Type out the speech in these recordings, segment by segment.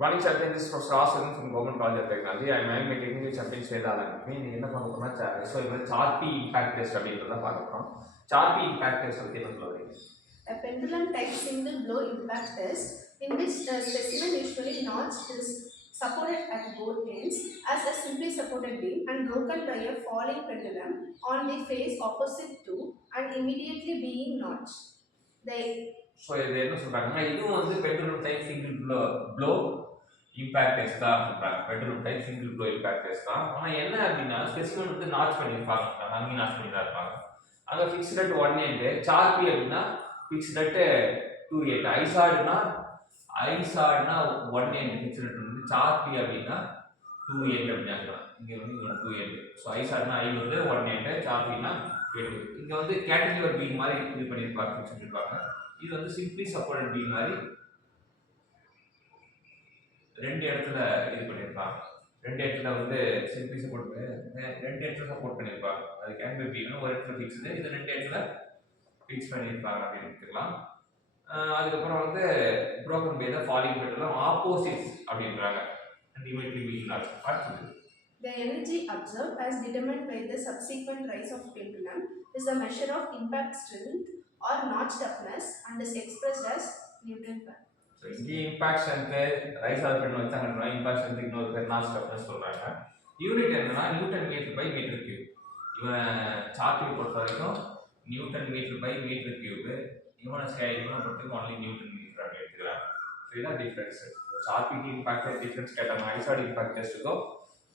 Running champions for stars from government college of technology. I am technical champion Shweta. Meaning in the form so chart P impact test chart P impact test A pendulum type single blow impact test in which the specimen usually notched is supported at both ends as a simply supported beam and broken by a falling pendulum on the face opposite to and immediately being notched. The so this pendulum type single blow impact test pendulum type single blow impact test specimen notch notch fixed at 1 end chart P fixed at 2 end ஐசார்னா 1 end fixed வந்து chart P அப்படினா 2 end அப்படினாங்க இங்க வந்து 2 end so ஐசார்னா I வந்து 1 end chart P னா 2 இங்க வந்து cantilever beam மாதிரி இது பண்ணிருப்பாங்க fix பண்ணிருப்பாங்க இது வந்து சிம்பிளி சப்போர்ட்டட் பீம் மாதிரி ரெண்டு இடத்துல இது பண்ணிருப்பாங்க ரெண்டு இடத்துல வந்து சிம்பிளி சப்போர்ட் ரெண்டு இடத்துல சப்போர்ட் பண்ணிருப்பாங்க அது கேண்டிலிவர் பீம் ஒரு இடத்துல ஃபிக்ஸ்டு இது ரெண்டு இடத்துல ஃபிக்ஸ் பண்ணிருப்பாங்க அப்படின்னு எடுத்துக்கலாம் அதுக்கப்புறம் வந்து broken by the falling pendulum opposites அப்படின்றாங்க ultimately we not அடுத்தது the energy absorbed as determined by the subsequent rise of pendulum is a measure of impact strength or notch toughness and is expressed as Newton per. So இங்க impact strength rise of pendulum வச்சாங்கன்னா impact strength இன்னொரு பேர் notch toughness சொல்றாங்க unit என்னன்னா newton metre by metre cube இவன் chart பொறுத்த வரைக்கும் newton metre by metre cube இவனை பொறுத்தவரைக்கும் only நியூட்டன் மீட்டர் அப்படி எடுத்துக்கிறாங்க ஸோ இதான் டிஃப்ரென்ஸ் சார்பிக்கு இம்பாக்ட் டிஃப்ரென்ஸ் கேட்டாங்க ஐசார்ட் இம்பாக்ட் டெஸ்ட்டுக்கும்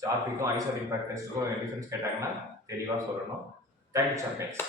சார்பிக்கும் ஐசார்ட் இம்பாக்ட் டெஸ்ட்டுக்கும் டிஃப்ரென்ஸ் கேட்டாங்கன்னா தெளிவாக சொல்லணும் தேங்க்யூ சார் தேங்க்ஸ்